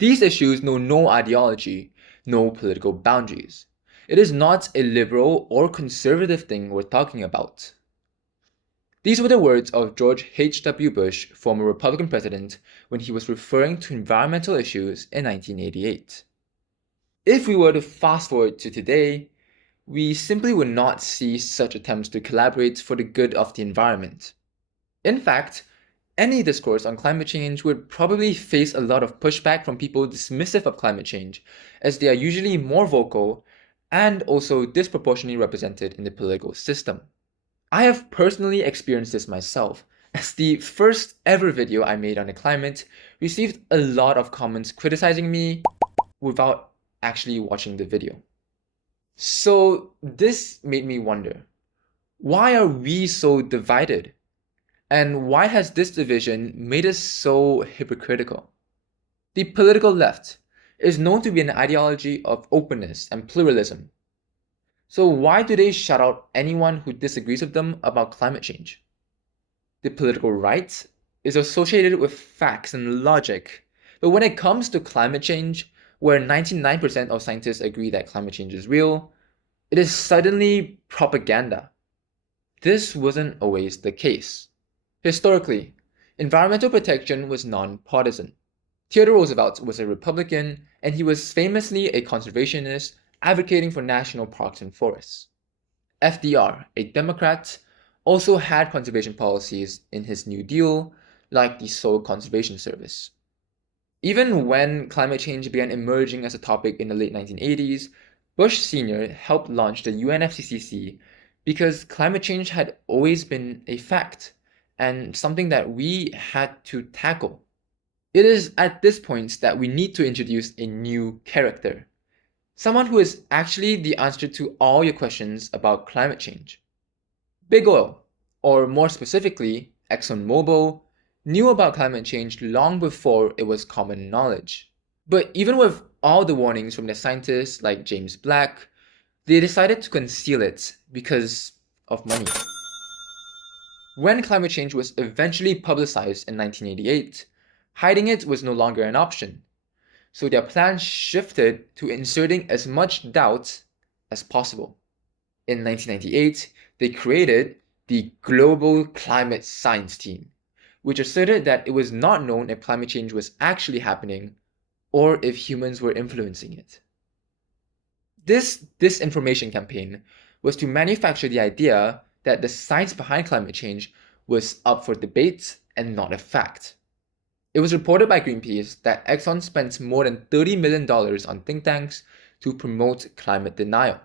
These issues know no ideology, no political boundaries. It is not a liberal or conservative thing we're talking about. These were the words of George H.W. Bush, former Republican president, when he was referring to environmental issues in 1988. If we were to fast forward to today, we simply would not see such attempts to collaborate for the good of the environment. In fact, any discourse on climate change would probably face a lot of pushback from people dismissive of climate change, as they are usually more vocal and also disproportionately represented in the political system. I have personally experienced this myself, as the first ever video I made on the climate received a lot of comments criticizing me without actually watching the video. So this made me wonder, why are we so divided? And why has this division made us so hypocritical? The political left is known to be an ideology of openness and pluralism. So why do they shut out anyone who disagrees with them about climate change? The political right is associated with facts and logic, but when it comes to climate change, where 99% of scientists agree that climate change is real, it is suddenly propaganda. This wasn't always the case. Historically, environmental protection was non-partisan. Theodore Roosevelt was a Republican, and he was famously a conservationist advocating for national parks and forests. FDR, a Democrat, also had conservation policies in his New Deal, like the Soil Conservation Service. Even when climate change began emerging as a topic in the late 1980s, Bush Sr. helped launch the UNFCCC because climate change had always been a fact and something that we had to tackle. It is at this point that we need to introduce a new character, someone who is actually the answer to all your questions about climate change. Big Oil, or more specifically, ExxonMobil, knew about climate change long before it was common knowledge. But even with all the warnings from the scientists like James Black, they decided to conceal it because of money. When climate change was eventually publicized in 1988, hiding it was no longer an option. So their plan shifted to inserting as much doubt as possible. In 1998, they created the Global Climate Science Team, which asserted that it was not known if climate change was actually happening or if humans were influencing it. This disinformation campaign was to manufacture the idea that the science behind climate change was up for debate and not a fact. It was reported by Greenpeace that Exxon spent more than $30 million on think tanks to promote climate denial.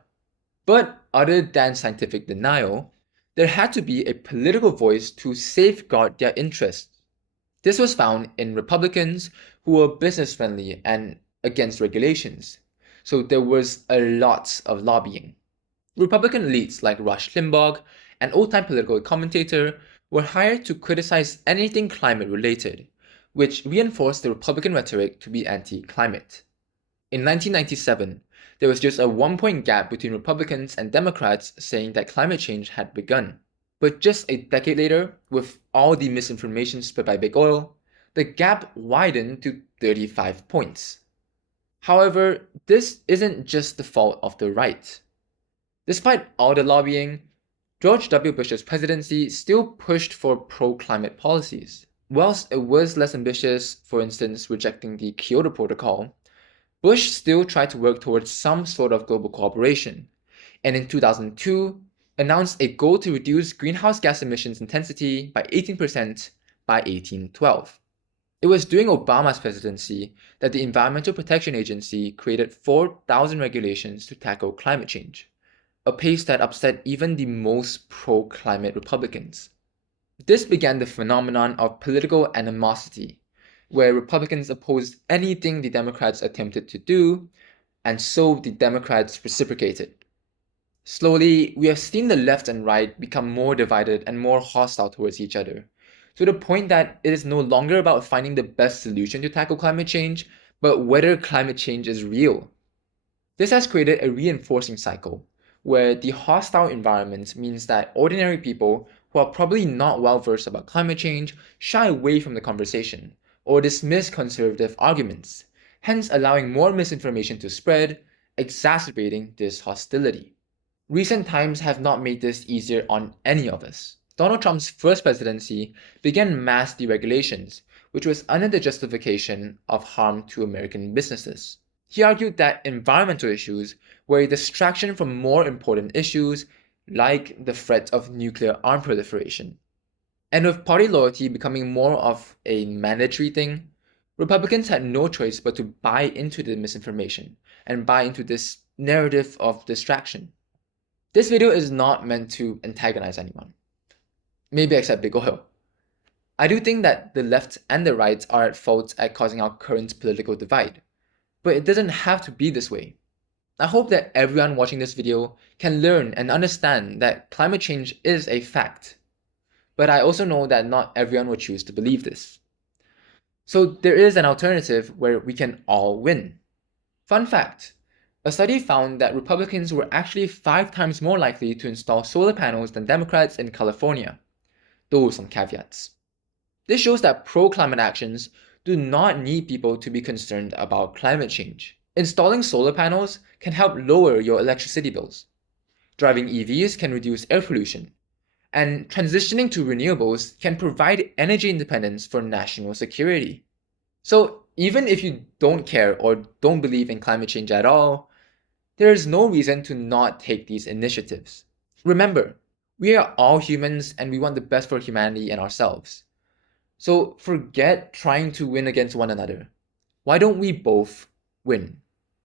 But other than scientific denial, there had to be a political voice to safeguard their interests. This was found in Republicans who were business-friendly and against regulations, so there was a lot of lobbying. Republican elites like Rush Limbaugh, an old-time political commentator, were hired to criticize anything climate-related, which reinforced the Republican rhetoric to be anti-climate. In 1997, there was just a 1-point gap between Republicans and Democrats saying that climate change had begun. But just a decade later, with all the misinformation spread by Big Oil, the gap widened to 35 points. However, this isn't just the fault of the right. Despite all the lobbying, George W. Bush's presidency still pushed for pro-climate policies. Whilst it was less ambitious, for instance rejecting the Kyoto Protocol, Bush still tried to work towards some sort of global cooperation, and in 2002 announced a goal to reduce greenhouse gas emissions intensity by 18% by 1812. It was during Obama's presidency that the Environmental Protection Agency created 4,000 regulations to tackle climate change, a pace that upset even the most pro-climate Republicans. This began the phenomenon of political animosity, where Republicans opposed anything the Democrats attempted to do, and so the Democrats reciprocated. Slowly, we have seen the left and right become more divided and more hostile towards each other, to the point that it is no longer about finding the best solution to tackle climate change, but whether climate change is real. This has created a reinforcing cycle, where the hostile environment means that ordinary people who are probably not well versed about climate change shy away from the conversation or dismiss conservative arguments, hence allowing more misinformation to spread, exacerbating this hostility. Recent times have not made this easier on any of us. Donald Trump's first presidency began mass deregulations, which was under the justification of harm to American businesses. He argued that environmental issues were a distraction from more important issues like the threat of nuclear arm proliferation. And with party loyalty becoming more of a mandatory thing, Republicans had no choice but to buy into the misinformation and buy into this narrative of distraction. This video is not meant to antagonize anyone, maybe except Big Oil. I do think that the left and the right are at fault at causing our current political divide, but it doesn't have to be this way. I hope that everyone watching this video can learn and understand that climate change is a fact, but I also know that not everyone will choose to believe this. So there is an alternative where we can all win. Fun fact. A study found that Republicans were actually 5 times more likely to install solar panels than Democrats in California, though with some caveats. This shows that pro-climate actions do not need people to be concerned about climate change. Installing solar panels can help lower your electricity bills. Driving EVs can reduce air pollution. And transitioning to renewables can provide energy independence for national security. So even if you don't care or don't believe in climate change at all, there is no reason to not take these initiatives. Remember, we are all humans and we want the best for humanity and ourselves. So forget trying to win against one another. Why don't we both win?